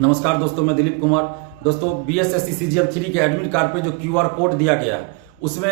नमस्कार दोस्तों, मैं दिलीप कुमार। दोस्तों, बीएसएससी सीजीएल 3 के एडमिट कार्ड पे जो क्यूआर कोड दिया गया है उसमें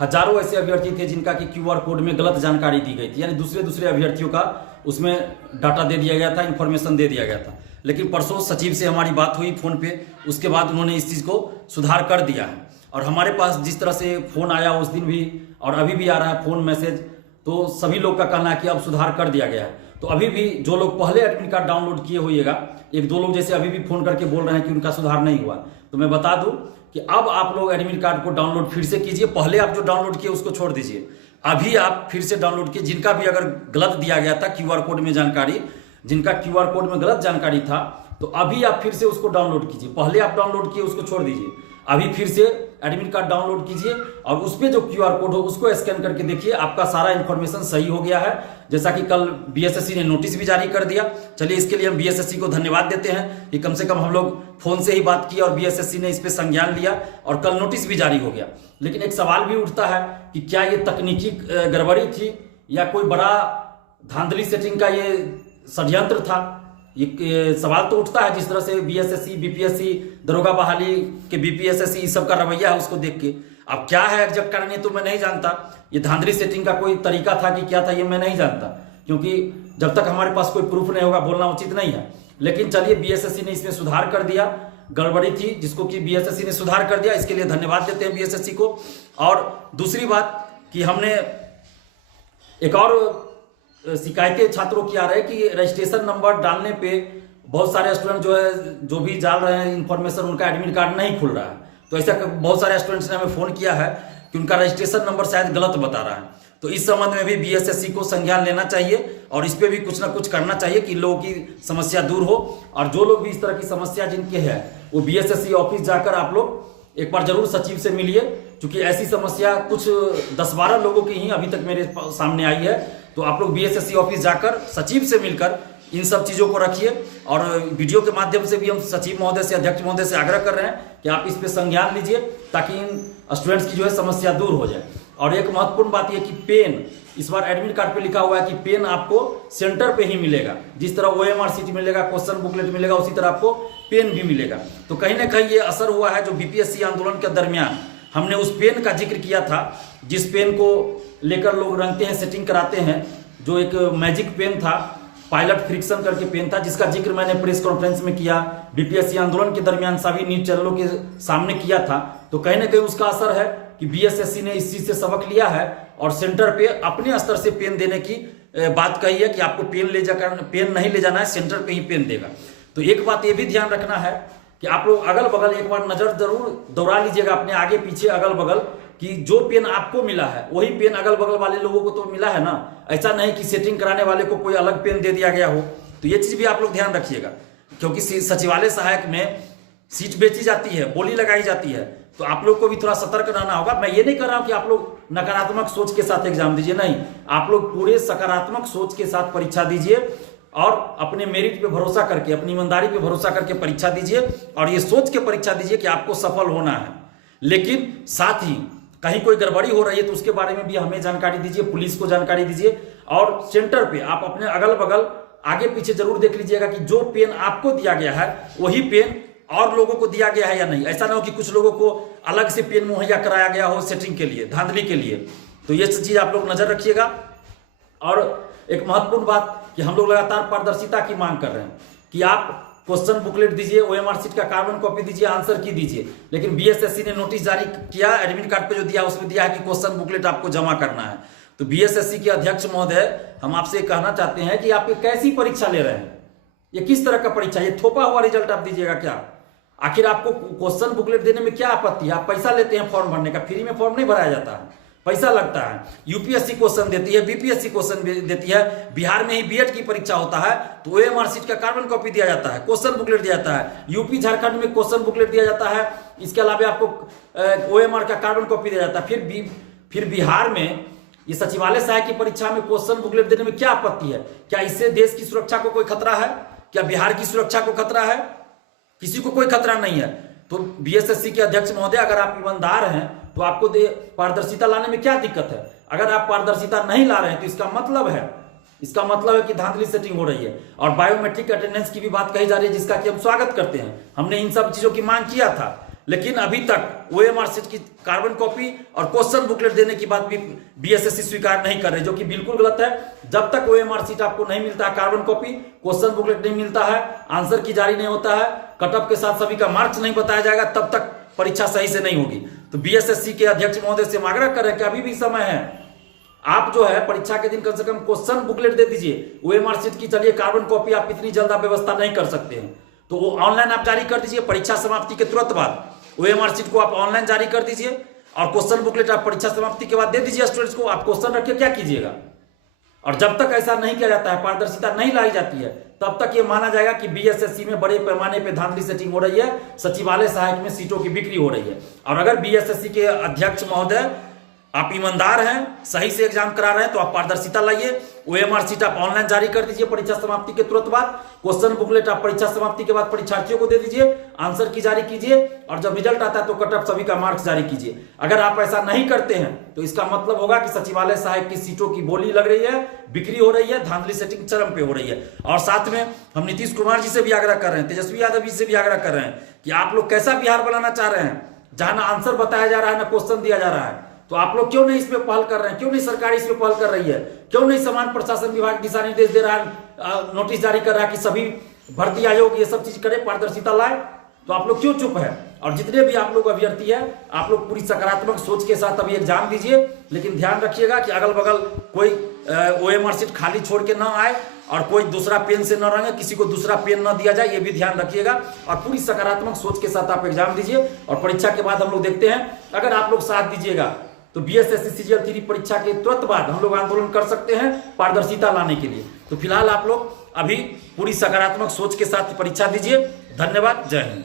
हजारों ऐसे अभ्यर्थी थे जिनका कि क्यूआर कोड में गलत जानकारी दी गई थी, यानी दूसरे अभ्यर्थियों का उसमें डाटा दे दिया गया था, इन्फॉर्मेशन दे दिया गया था। लेकिन परसों सचिव से हमारी बात हुई फोन पे, उसके बाद उन्होंने इस चीज़ को सुधार कर दिया है। और हमारे पास जिस तरह से फ़ोन आया उस दिन भी और अभी भी आ रहा है फ़ोन मैसेज, तो सभी लोग का कहना है कि अब सुधार कर दिया गया है। तो अभी भी जो लोग पहले एडमिट कार्ड डाउनलोड किए होइएगा, एक दो लोग जैसे अभी भी फोन करके बोल रहे हैं कि उनका सुधार नहीं हुआ, तो मैं बता दूं कि अब आप लोग एडमिट कार्ड को डाउनलोड फिर से कीजिए। पहले आप जो डाउनलोड किए उसको छोड़ दीजिए, अभी आप फिर से डाउनलोड कीजिए। जिनका भी अगर गलत दिया गया था क्यूआर कोड में जानकारी, जिनका क्यूआर कोड में गलत जानकारी था, तो अभी आप फिर से उसको डाउनलोड कीजिए। पहले आप डाउनलोड किए उसको छोड़ दीजिए, अभी फिर से एडमिट कार्ड डाउनलोड कीजिए और उस पर जो क्यूआर कोड हो उसको स्कैन करके देखिए, आपका सारा इंफॉर्मेशन सही हो गया है। जैसा कि कल बीएसएससी ने नोटिस भी जारी कर दिया। चलिए, इसके लिए हम बीएसएससी को धन्यवाद देते हैं कि कम से कम हम लोग फोन से ही बात की और बीएसएससी ने इस पे संज्ञान लिया और कल नोटिस भी जारी हो गया। लेकिन एक सवाल भी उठता है कि क्या ये तकनीकी गड़बड़ी थी या कोई बड़ा धांधली सेटिंग का ये षड्यंत्र था। ये सवाल तो उठता है जिस तरह से बीएसएससी, बीपीएससी, दरोगा बहाली के बीपीएसएससी इस सब का रवैया है उसको देख के। अब क्या है एग्जैक्ट कारण ये तो मैं नहीं जानता, ये धांधली सेटिंग का कोई तरीका था कि क्या था ये मैं नहीं जानता, क्योंकि जब तक हमारे पास कोई प्रूफ नहीं होगा बोलना उचित नहीं है। लेकिन चलिए, बीएसएससी ने इसमें सुधार कर दिया, गड़बड़ी थी जिसको कि बीएसएससी ने सुधार कर दिया, इसके लिए धन्यवाद देते हैं बीएसएससी को। और दूसरी बात कि हमने एक और शिकायतें छात्रों की आ रही है कि रजिस्ट्रेशन नंबर डालने पे बहुत सारे स्टूडेंट जो भी डाल रहे हैं इन्फॉर्मेशन, उनका एडमिट कार्ड नहीं खुल रहा है। तो ऐसा बहुत सारे स्टूडेंट्स ने हमें फोन किया है कि उनका रजिस्ट्रेशन नंबर शायद गलत बता रहा है। तो इस संबंध में भी बीएसएससी को संज्ञान लेना चाहिए और इस पर भी कुछ ना कुछ करना चाहिए कि लोगों की समस्या दूर हो। और जो लोग भी इस तरह की समस्या जिनके है वो बीएसएससी ऑफिस जाकर आप लोग एक बार जरूर सचिव से मिलिए, क्योंकि ऐसी समस्या कुछ 10-12 लोगों की ही अभी तक मेरे सामने आई है। तो आप लोग बीएसएससी ऑफिस जाकर सचिव से मिलकर इन सब चीज़ों को रखिए। और वीडियो के माध्यम से भी हम सचिव महोदय से, अध्यक्ष महोदय से आग्रह कर रहे हैं कि आप इस पे संज्ञान लीजिए ताकि इन स्टूडेंट्स की जो है समस्या दूर हो जाए। और एक महत्वपूर्ण बात यह कि पेन, इस बार एडमिट कार्ड पे लिखा हुआ है कि पेन आपको सेंटर पे ही मिलेगा। जिस तरह ओएमआर सीट मिलेगा, क्वेश्चन बुकलेट मिलेगा, उसी तरह आपको पेन भी मिलेगा। तो कहीं ना कहीं ये असर हुआ है जो बीपीएससी आंदोलन के दरमियान हमने उस पेन का जिक्र किया था, जिस पेन को लेकर लोग रंगते हैं, सेटिंग कराते हैं, जो एक मैजिक पेन था, पायलट फ्रिक्शन करके पेन था, जिसका जिक्र मैंने प्रेस कॉन्फ्रेंस में किया, बीपीएससी आंदोलन के दरमियान सभी न्यूज चैनलों के सामने किया था। तो कहीं ना कहीं उसका असर है कि बीएसएससी ने इस चीज से सबक लिया है और सेंटर पे अपने स्तर से पेन देने की बात कही है कि आपको पेन नहीं ले जाना है, सेंटर पे ही पेन देगा। तो एक बात ये भी ध्यान रखना है कि आप लोग अगल बगल एक बार नजर जरूर दौड़ा लीजिएगा अपने आगे पीछे अगल बगल, कि जो पेन आपको मिला है वही पेन अगल बगल वाले लोगों को तो मिला है ना। ऐसा नहीं कि सेटिंग कराने वाले को कोई अलग पेन दे दिया गया हो। तो ये चीज भी आप लोग ध्यान रखिएगा, क्योंकि सचिवालय सहायक में सीट बेची जाती है, बोली लगाई जाती है, तो आप लोग को भी थोड़ा सतर्क रहना होगा। मैं ये नहीं कर रहा हूं कि आप लोग नकारात्मक सोच के साथ एग्जाम दीजिए, नहीं, आप लोग पूरे सकारात्मक सोच के साथ परीक्षा दीजिए और अपने मेरिट पे भरोसा करके, अपनी ईमानदारी पे भरोसा करके परीक्षा दीजिए और ये सोच के परीक्षा दीजिए कि आपको सफल होना है। लेकिन साथ ही कहीं कोई गड़बड़ी हो रही है तो उसके बारे में भी हमें जानकारी दीजिए, पुलिस को जानकारी दीजिए। और सेंटर पे आप अपने अगल बगल आगे पीछे जरूर देख लीजिएगा कि जो पेन आपको दिया गया है वही पेन और लोगों को दिया गया है या नहीं। ऐसा ना हो कि कुछ लोगों को अलग से पेन मुहैया कराया गया हो सेटिंग के लिए, धांधली के लिए। तो ये चीज आप लोग नजर रखिएगा। और एक महत्वपूर्ण बात कि हम लोग लगातार पारदर्शिता की मांग कर रहे हैं कि आप क्वेश्चन बुकलेट दीजिए, ओएमआर सीट का कार्बन कॉपी दीजिए, आंसर की दीजिए। लेकिन बीएसएससी ने नोटिस जारी किया, एडमिट कार्ड पे जो दिया उसमें दिया है कि क्वेश्चन बुकलेट आपको जमा करना है। तो बीएसएससी के अध्यक्ष महोदय, हम आपसे कहना चाहते हैं कि आप ये कैसी परीक्षा ले रहे हैं, ये किस तरह का परीक्षा, ये थोपा हुआ रिजल्ट आप दीजिएगा क्या? आखिर आपको क्वेश्चन बुकलेट देने में क्या आपत्ति है? आप पैसा लेते हैं फॉर्म भरने का, फ्री में फॉर्म नहीं भराया जाता है, पैसा लगता है। यूपीएससी क्वेश्चन देती है, बीपीएससी क्वेश्चन देती है, बिहार में ही बीएड की परीक्षा होता है तो ओएमआर सीट का कार्बन कॉपी दिया जाता है, क्वेश्चन बुकलेट दिया जाता है। यूपी झारखंड में क्वेश्चन बुकलेट दिया जाता है, इसके अलावा आपको ओएमआर का कार्बन कॉपी दिया जाता है। फिर बिहार में ये सचिवालय सहायक की परीक्षा में क्वेश्चन बुकलेट देने में क्या आपत्ति है? क्या इससे देश की सुरक्षा को कोई खतरा है? क्या बिहार की सुरक्षा को खतरा है? किसी को कोई खतरा नहीं है। तो बीएसएससी के अध्यक्ष महोदय, अगर आप ईमानदार हैं तो आपको पारदर्शिता लाने में क्या दिक्कत है? अगर आप पारदर्शिता नहीं ला रहे हैं तो इसका मतलब है इसका मतलब है कि धांधली सेटिंग हो रही है। और बायोमेट्रिक अटेंडेंस की भी बात कही जा रही है, जिसका कि हम स्वागत करते हैं। हमने इन सब चीजों की मांग किया था, लेकिन अभी तक ओएमआर शीट की कार्बन कॉपी और क्वेश्चन बुकलेट देने की बात भी बीएसएससी स्वीकार नहीं कर रही, जो कि बिल्कुल गलत है। जब तक ओएमआर शीट आपको नहीं मिलता है, कार्बन कॉपी, क्वेश्चन बुकलेट नहीं मिलता है, आंसर की जारी नहीं होता है, कटअप के साथ सभी का मार्क्स नहीं बताया जाएगा, तब तक परीक्षा सही से नहीं होगी। तो बीएसएससी के अध्यक्ष महोदय से हम आग्रह कर रहे हैं कि अभी भी समय है, आप जो है परीक्षा के दिन कम से कम क्वेश्चन बुकलेट दे दीजिए। ओएमआर शीट की चलिए कार्बन कॉपी आप इतनी जल्द व्यवस्था नहीं कर सकते हैं, तो वो ऑनलाइन आप जारी कर दीजिए। परीक्षा समाप्ति के तुरंत बाद ओएमआर शीट को आप ऑनलाइन जारी कर दीजिए और क्वेश्चन बुकलेट आप परीक्षा समाप्ति के बाद दे दीजिए स्टूडेंट्स को। आप क्वेश्चन रखिए, क्या कीजिएगा। और जब तक ऐसा नहीं किया जाता है, पारदर्शिता नहीं लाई जाती है, तब तक ये माना जाएगा कि बीएसएससी में बड़े पैमाने पे धांधली सेटिंग हो रही है, सचिवालय सहायक में सीटों की बिक्री हो रही है। और अगर बीएसएससी के अध्यक्ष महोदय आप ईमानदार हैं, सही से एग्जाम करा रहे हैं, तो आप पारदर्शिता लाइए। ओएमआर शीट आप ऑनलाइन जारी कर दीजिए परीक्षा समाप्ति के तुरंत बाद। क्वेश्चन बुकलेट आप परीक्षा समाप्ति के बाद परीक्षार्थियों को दे दीजिए, आंसर की जारी कीजिए, और जब रिजल्ट आता है तो कट ऑफ सभी का मार्क्स जारी कीजिए। अगर आप ऐसा नहीं करते हैं तो इसका मतलब होगा कि सचिवालय सहायक की सीटों की बोली लग रही है, बिक्री हो रही है, धांधली सेटिंग चरम पे हो रही है। और साथ में हम नीतीश कुमार जी से भी आग्रह कर रहे हैं, तेजस्वी यादव जी से भी आग्रह कर रहे हैं कि आप लोग कैसा बिहार बनाना चाह रहे हैं, जहां ना आंसर बताया जा रहा है, ना क्वेश्चन दिया जा रहा है। तो आप लोग क्यों नहीं इस पे पहल कर रहे हैं, क्यों नहीं सरकार इस पे पहल कर रही है, क्यों नहीं समान प्रशासन विभाग दिशा निर्देश दे रहा है, नोटिस जारी कर रहा है कि सभी भर्ती आयोग ये सब चीज करे, पारदर्शिता लाए। तो आप लोग क्यों चुप है। और जितने भी आप लोग अभ्यर्थी है, आप लोग पूरी सकारात्मक सोच के साथ अभी एग्जाम दीजिए, लेकिन ध्यान रखिएगा कि अगल बगल कोई ओएमआर शीट खाली छोड़ के ना आए और कोई दूसरा पेन से न रंगे, किसी को दूसरा पेन न दिया जाए, ये भी ध्यान रखिएगा। और पूरी सकारात्मक सोच के साथ आप एग्जाम दीजिए, और परीक्षा के बाद हम लोग देखते हैं, अगर आप लोग साथ दीजिएगा तो बीएसएससी सीजीएल 3 परीक्षा के तुरंत बाद हम लोग आंदोलन कर सकते हैं पारदर्शिता लाने के लिए। तो फिलहाल आप लोग अभी पूरी सकारात्मक सोच के साथ परीक्षा दीजिए। धन्यवाद, जय हिंद।